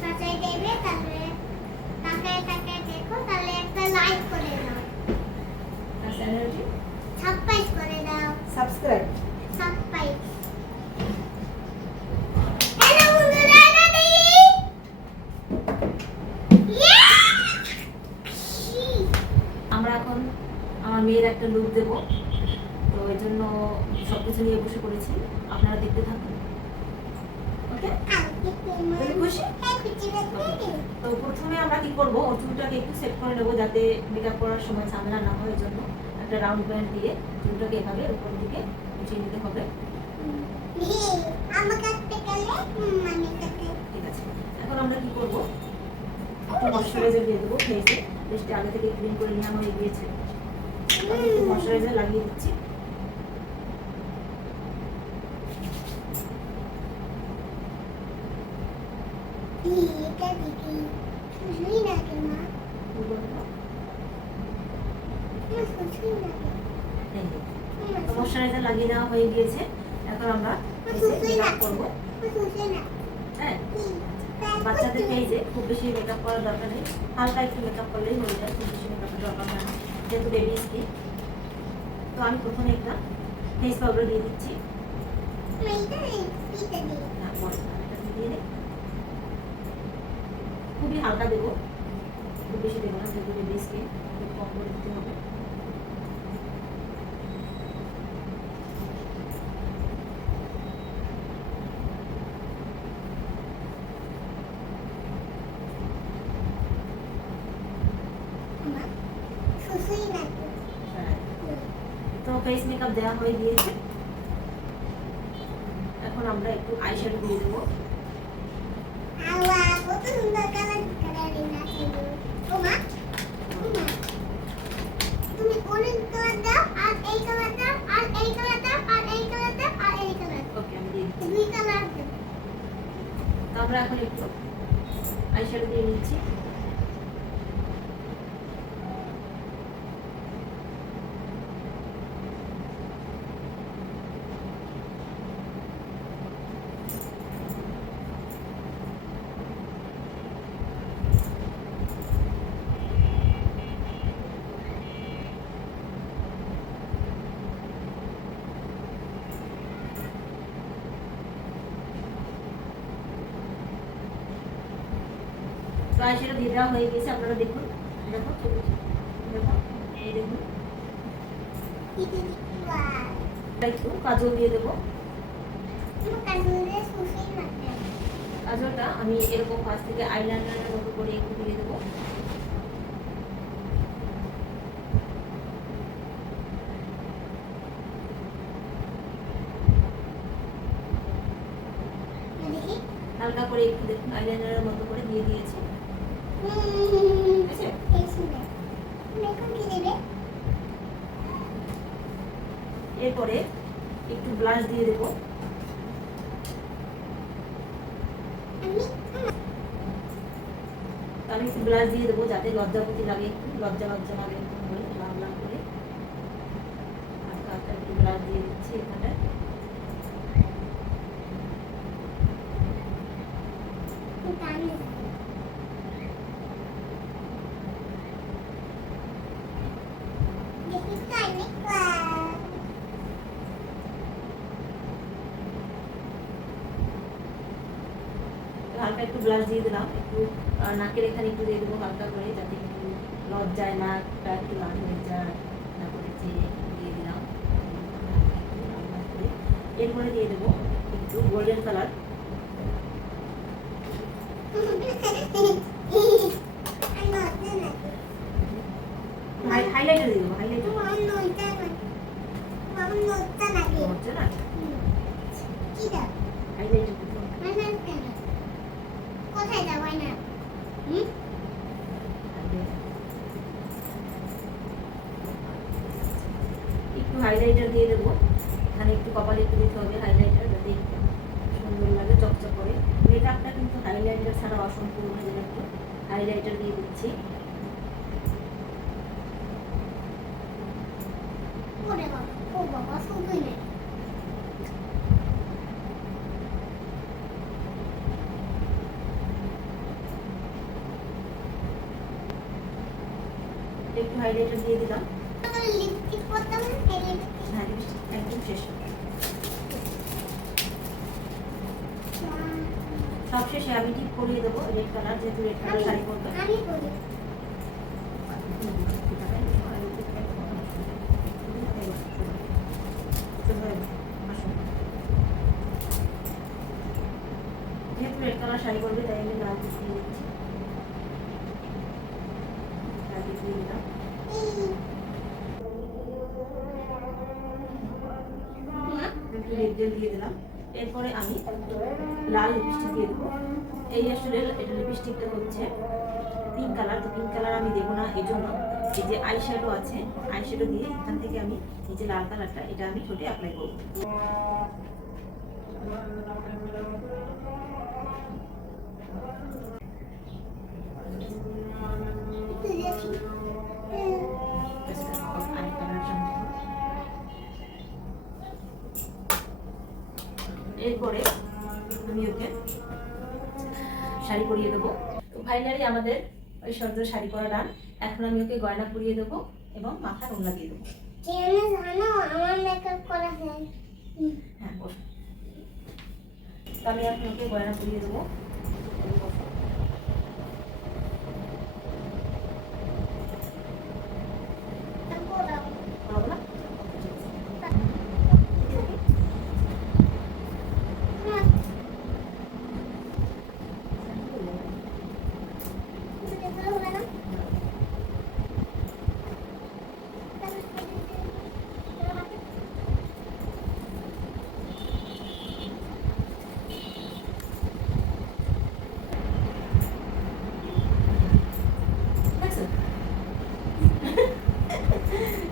সাজাই দেবে তাহলে তাকায় তাকায় দেখো তাহলে একটা লাইক করে দাও। আর চ্যানেলটি সাবস্ক্রাইব করে দাও। সাবস্ক্রাইব সাবস্ক্রাইব আমরা এখন আমার মেয়ের একটা লুক দেব। তো এই জন্য সব কিছু নিয়ে বসে পড়েছি। আপনারা দেখতে থাকুন। ওকে তো প্রথমে আমরা কি করব? ওর চুলটাকে একটু সেট করে নেব যাতে মেকআপ করার সময় ঝামেলা না হয় জন্য একটা রাউন্ড ব্যান্ড দিয়ে চুলটাকে এভাবে উপর দিকে উঠিয়ে নিতে হবে। ঠিক আছে। এখন আমরা কি করব? একটু ময়শ্চারাইজার দিয়ে দেবো ফেসে ফেসটা আগে থেকে ক্লিন করে নেওয়া হয়ে গিয়েছে। আমি ময়শ্চারাইজার লাগিয়ে দিচ্ছি। ময়শ্চারাইজার লাগিয়ে দেওয়া হয়ে গিয়েছে। এখন আমরা করব। হ্যাঁ বাচ্চাদের পেজে খুব বেশি মেকআপ করার দরকার নেই। হালকা একটু মেকআপ করলেই হয়ে যায় খুব বেশি মেকআপের দরকার হয় যেহেতু বেবি স্কিন তো আমি প্রথমে একটা ফেস পাউডার দিয়ে দিচ্ছি। দিয়ে দিই। খুবই হালকা দেবো। খুব বেশি দেবো না বেবি স্কিন খুব কম করে দিতে হবে। মেকআপ দেওয়া হয়ে গিয়েছে। এখন আমরা একটু আইশ্যাডো দিয়ে দেবো। আমরা এখন একটু আইশ্যাডো দিয়ে নিচ্ছি। তো সেটা দিয়ে হয়ে গেছে, আপনারা দেখুন। দেখো দেখুন। একটু কাজল দিয়ে দেবো। কাজলটা আমি এরকম পাশ থেকে আইলাইনারের মতো করে একটু দিয়ে দেবো হালকা করে একটু দেখুন আইলাইনারের মতো করে দিয়ে দিয়েছি ঠিক আছে এরপরে একটু ব্লাশ দিয়ে দেব। আমি একটু ব্লাশ দিয়ে দেবো যাতে লজ্জাপতি লাগে, লজ্জা লজ্জা লাগে লাভ লাল করে। আর কাজটা একটু ব্লাশ দিয়ে দিচ্ছি এখানে হালকা একটু ব্লাশ দিয়ে দিলাম একটু নাকের এখানে একটু দিয়ে দেবো হালকা করে যাতে একটু লজ্জায় নাকটা একটু লাল হয়ে যায়। তারপরে যে দিয়ে দিলাম করে। এরপরে দিয়ে দেবো একটু গোল্ডেন কালার হাইলাইটার দিয়ে দেবো হাইলাইটার না কপালে একটু দিতে হবে হাইলাইটার যাতে সুন্দর লাগে চকচক করে। মেকআপটা কিন্তু হাইলাইটার ছাড়া অসম্পূর্ণ হয়ে যাবে হাইলাইটার দিয়ে দিচ্ছি। একটু হাইলাইটার দিয়ে দিলাম। হ্যাঁ একদম শেষ সব শেষে আমি ঠিক করিয়ে দেবো রেড কালার যেহেতু রেড কালার শাড়ি পরবে। যেহেতু রেড কালার শাড়ি পরবে তাই আমি লাল টিপ দিয়ে দিচ্ছি লাল টিপ দিয়ে দিলাম একটু রেড জেল দিয়ে দিলাম এরপরে আমি লাল লিপস্টিক দিয়ে দেবো। এই আসলে এটা লিপস্টিকটা হচ্ছে পিঙ্ক কালার তো পিঙ্ক কালার আমি দেবো না, এই জন্য এই যে আই শ্যাডো আছে আই শ্যাডো দিয়ে এখান থেকে আমি এই যে লাল কালারটা এটা আমি ঠোঁটে অ্যাপ্লাই করব। এরপরে আমি ওকে শাড়ি পরিয়ে দেবো। ফাইনালি আমাদের ঐশ্বর্য শাড়ি পরা ডান। এখন আমি ওকে গয়না পরিয়ে দেবো এবং মাথার ওড়না দিয়ে দেবো। আমার মেকআপ করা হ্যাঁ আমি আপনাকে ওকে গয়না পরিয়ে দেবো এই বসো। তারপর পারব না? দেখছ?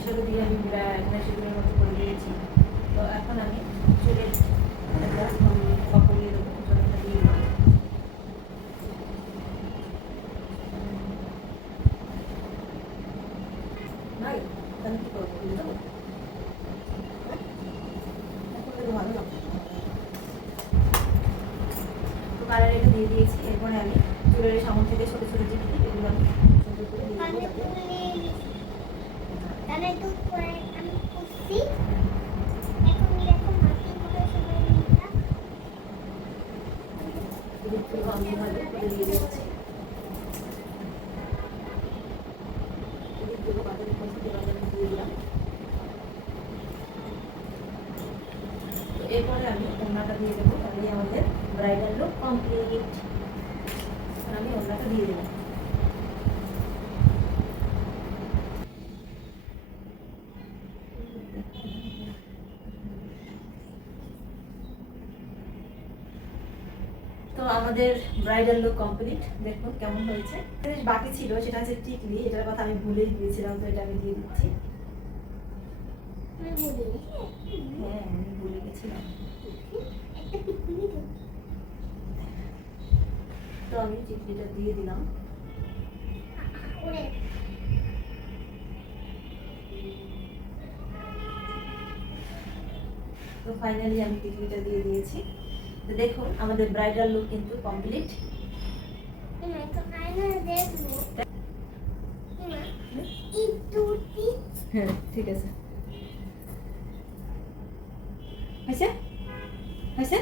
আইশ্যাডো দিয়ে আমি আইশ্যাডোর মতো করে দিয়েছি। তো এখন আমি চুলের কালার এটা দিয়ে দিয়েছি। এরপরে আমি চুলের সামন থেকে ছোটো ছোটো যে এগুলো আমি সুন্দর করে দিয়ে এরপরে আমি ওড়নাটা দিয়ে দেবো তাহলে আমাদের ব্রাইডাল লুক কমপ্লিট আমি ওড়নাটা দিয়ে দিলাম তো আমাদের ব্রাইডাল লুক কমপ্লিট দেখুন কেমন হয়েছে। বাকি ছিল সেটা হচ্ছে টিকলি এটার কথা আমি ভুলেই গিয়েছিলাম তো এটা আমি দিয়ে দিচ্ছি। হ্যাঁ আমি ভুলে গেছিলাম। তো আমি টিকলিটা দিয়ে দিলাম। তো ফাইনালি আমি টিকলিটা দিয়ে দিয়েছি। তো দেখুন আমাদের ব্রাইডাল লুক কিন্তু কমপ্লিট দুটি। হ্যাঁ ঠিক আছে। হয়েছে হয়েছে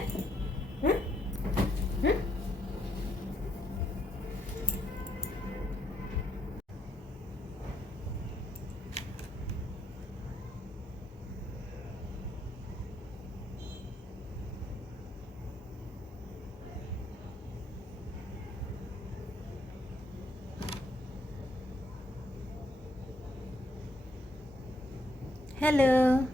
Hello.